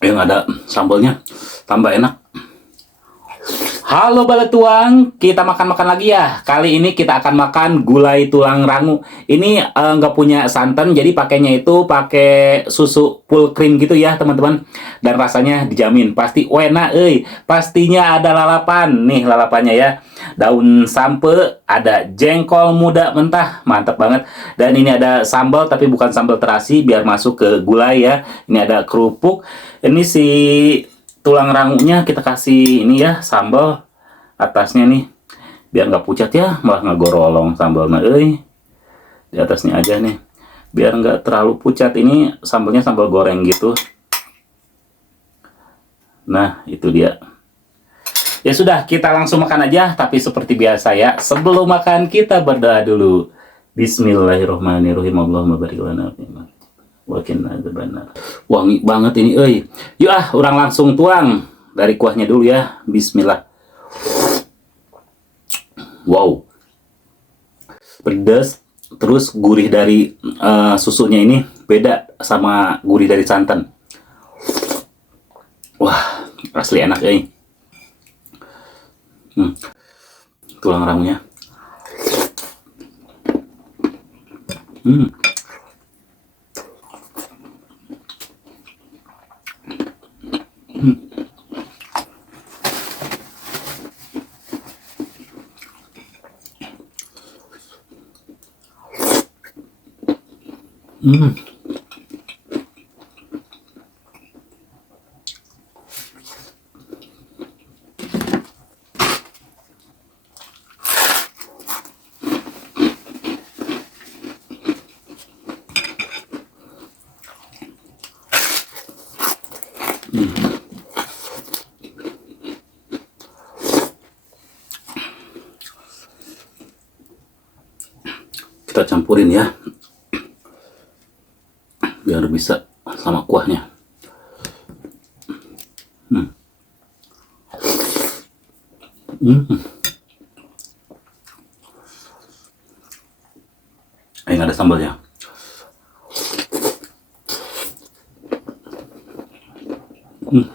yang ada sambalnya tambah enak. Halo Baletuang, kita makan-makan lagi ya. Kali ini kita akan makan gulai tulang rangu. Ini nggak punya santan, jadi pakainya itu pakai susu full cream gitu ya teman-teman. Dan rasanya dijamin pasti enak, pastinya ada lalapan. Nih lalapannya ya. Daun sampe, ada jengkol muda mentah, mantap banget. Dan ini ada sambal tapi bukan sambal terasi, biar masuk ke gulai ya. Ini ada kerupuk. Ini si tulang rangunya kita kasih ini ya sambal atasnya nih biar nggak pucat ya, malah ngegorolong sambalnya di atasnya aja nih biar nggak terlalu pucat. Ini sambalnya sambal goreng gitu. Nah itu dia. Ya sudah, kita langsung makan aja, tapi seperti biasa ya, sebelum makan kita berdoa dulu. Bismillahirrahmanirrahim. Allahumma barik lana fi ma wakinna adzabannar. Wangi banget ini yuk orang langsung tuang dari kuahnya dulu ya. Bismillah. Wow, pedas, terus gurih dari susunya ini beda sama gurih dari santan. Wah, asli enak tulang rangunya. Hmm. Hmm. Kita campurin ya, biar bisa sama kuahnya. Hmm. Hmm. Yang ada sambalnya. Hmm.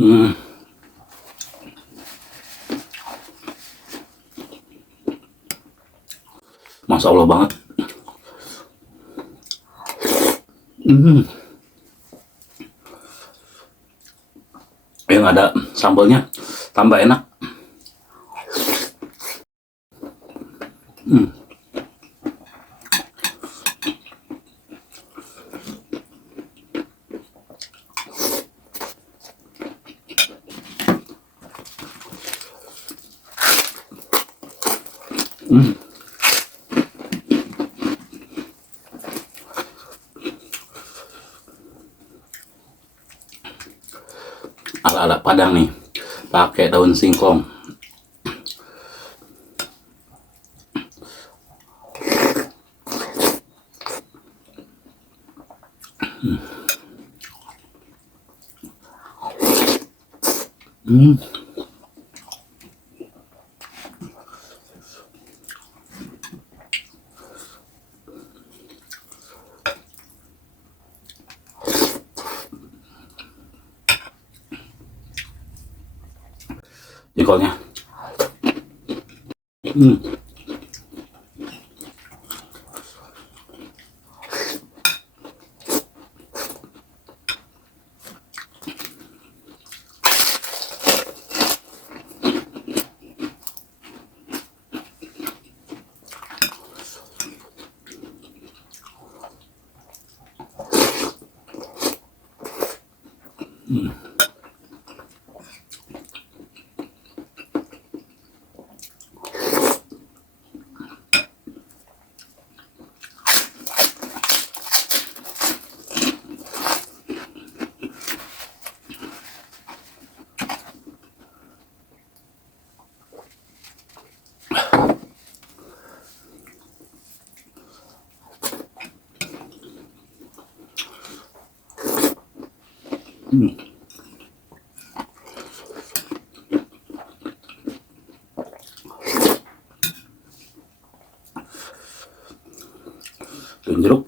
Hmm. Masya Allah banget. Hmm. Yang ada sambalnya tambah enak. Hmm. Hmm. Ala-ala Padang nih, pakai daun singkong. Hmm. Jengkolnya. Hmm. Hmm. Daun jeruk.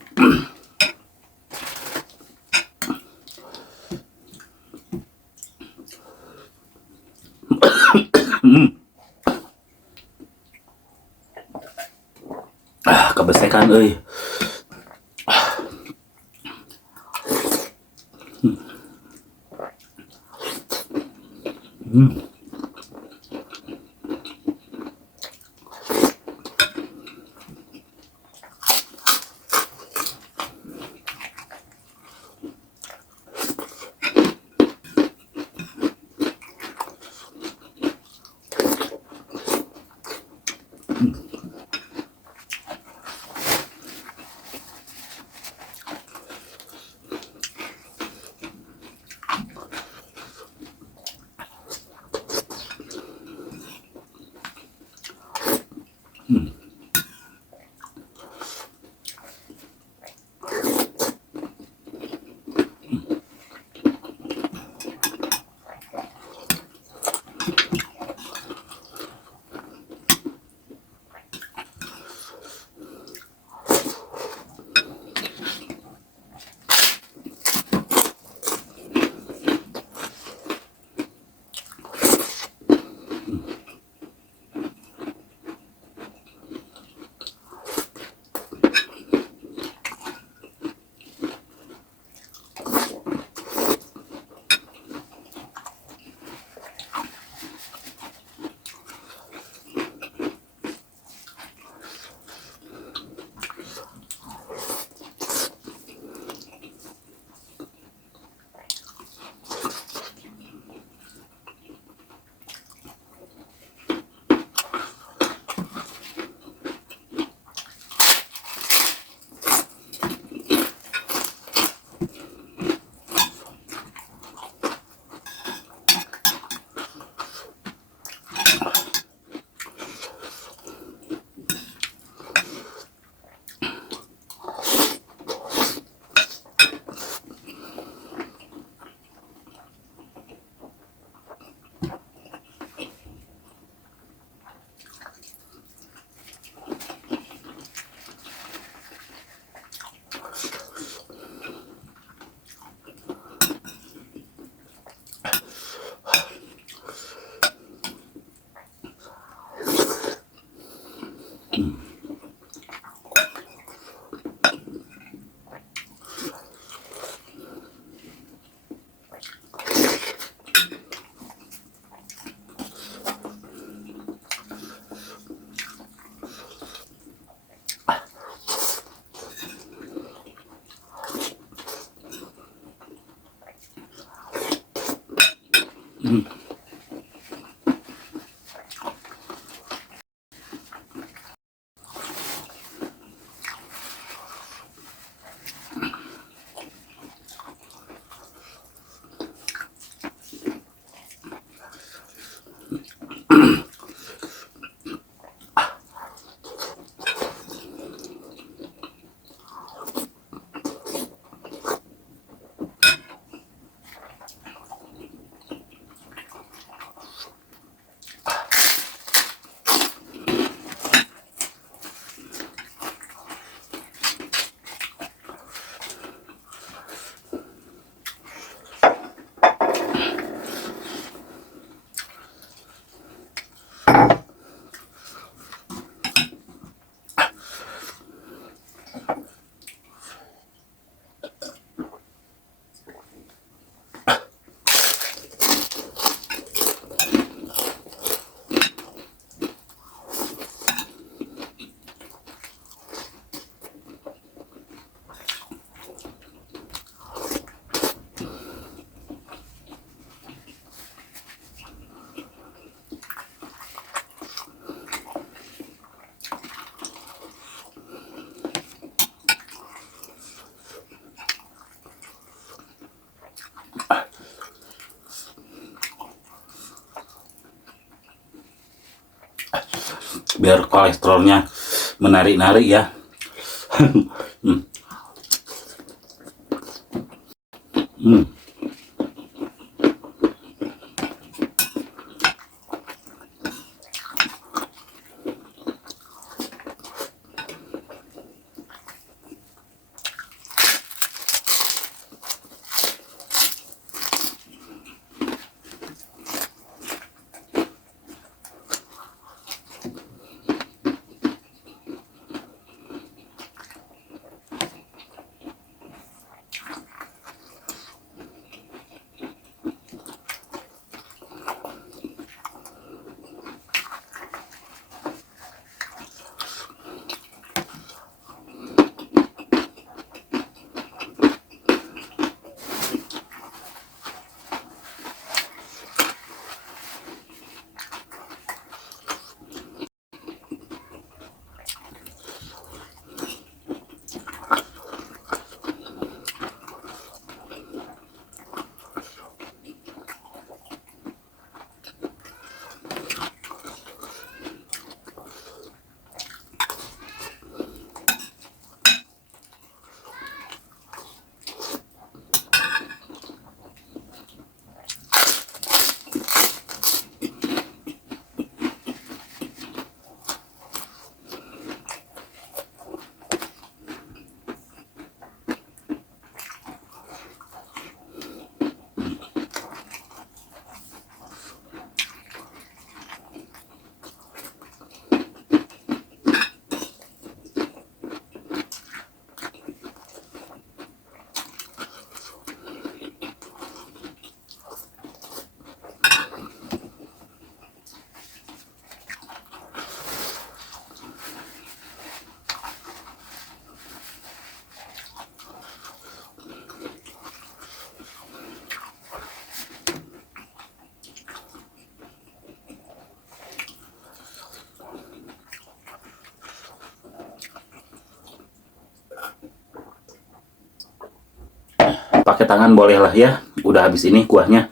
Kebesekan euy. Biar kolesterolnya menarik-narik ya. Hmm. Hmm. Pakai tangan boleh lah ya. Udah habis ini kuahnya.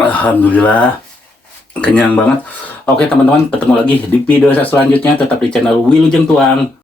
Alhamdulillah, kenyang banget. Oke teman-teman, ketemu lagi di video saya selanjutnya. Tetap di channel Wilujeng Tuang.